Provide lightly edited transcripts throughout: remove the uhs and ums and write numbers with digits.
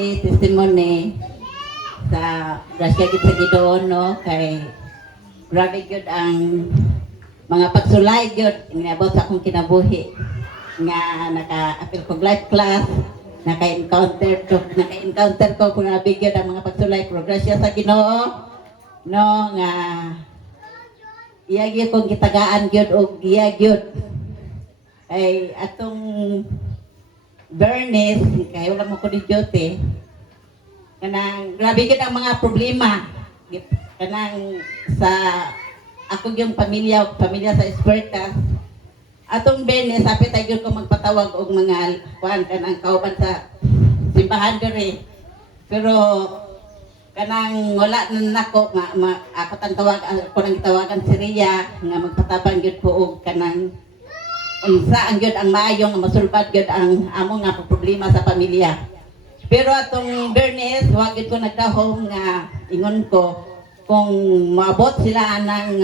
Testimony sa grasya gid sa Ginoo no kay grabe gyud ang mga pagsulay gyud inabot sa akong kinabuhi nga naka-appeal ko life class naka-encounter ko grabe gyud ang mga pagsulay pero grasya sa Ginoo no nga iya gyud kong gitagaan gyud og iya gyud ay atong Bernice, kaya wala mo ko ni Jote. Kanang, grabe yun ang mga problema. Kanang, sa ako yung pamilya sa Esperta. Atong Bernice, sabi tayo ko magpatawag og mga kuan kanang kauban sa simbahan dere. Pero, kanang wala na nako nga ako ako nang tawagan si Ria nga magpatabang yun ko og kanang unsa ang gyud ang maayong masulbad gyud ang among nga problema sa pamilya. Pero atong Bernice, wa gyud ko nagdahom nga ingon ko kung maabot sila ng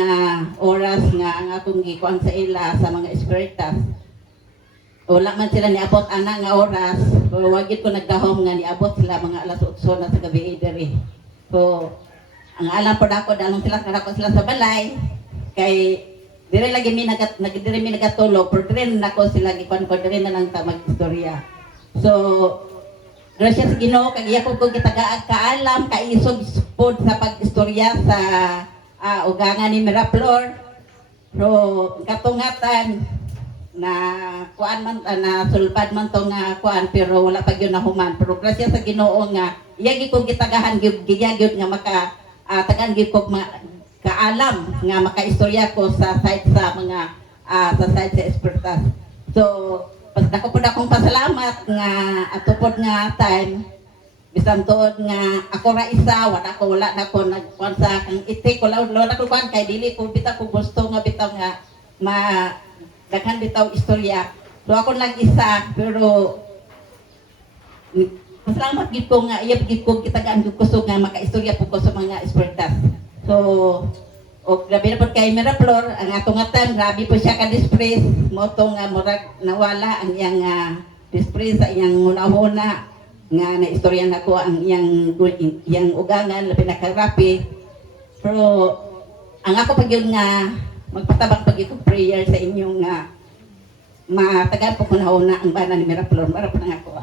oras nga ang akong gikuan sa ila sa mga espiritas. Wala man sila niabot ana nga oras, pero wa gyud ko nagdahom nga niabot sila mga alas 8 na sa gabi diri. So ang alam po dako dalong sila kadako sila sa balay kay dire lagi mi nagatulog pero dire nako sila gikuan ko dire na lang ta magistorya. So grasya sa Ginoo kay iya ko gitagaag kaalam kaisog pod sa pagistorya sa ugangan ni Miraflor. Pero katungatan na kuan man na sulbad man to nga kuan pero wala pa gyud nahuman. Pero grasya sa Ginoo nga iya gi ko gitagahan gyud nga maka tagan gyud ko kaalam nga makaistorya ko sa site sa mga sa site sa Espertas. So, pas ako po akong pasalamat nga atupod nga time bisan tuod nga ako ra isa wala na ko nagkuan sa kang itik wala na ko kuan kay dili ko bitaw ko gusto nga bitaw nga daghan bitaw istorya. So ako lang isa pero pasalamat gid ko nga iya gid ko kitagaan gid ko so nga makaistorya po ko sa mga Espertas. So, grabe na po kay Miraflor, ang atong atan, grabe po siya ka-dispraise. Moto nga murag nawala ang iyang dispraise sa iyang huna-huna. Nga na-istorya na ko ang iyang ugangan, labi na karapi. Pero, ang ako pag yun nga, magpatabang pag itong prayer sa inyong matagal po ko na ang bana ni Miraflor. Mara po na ako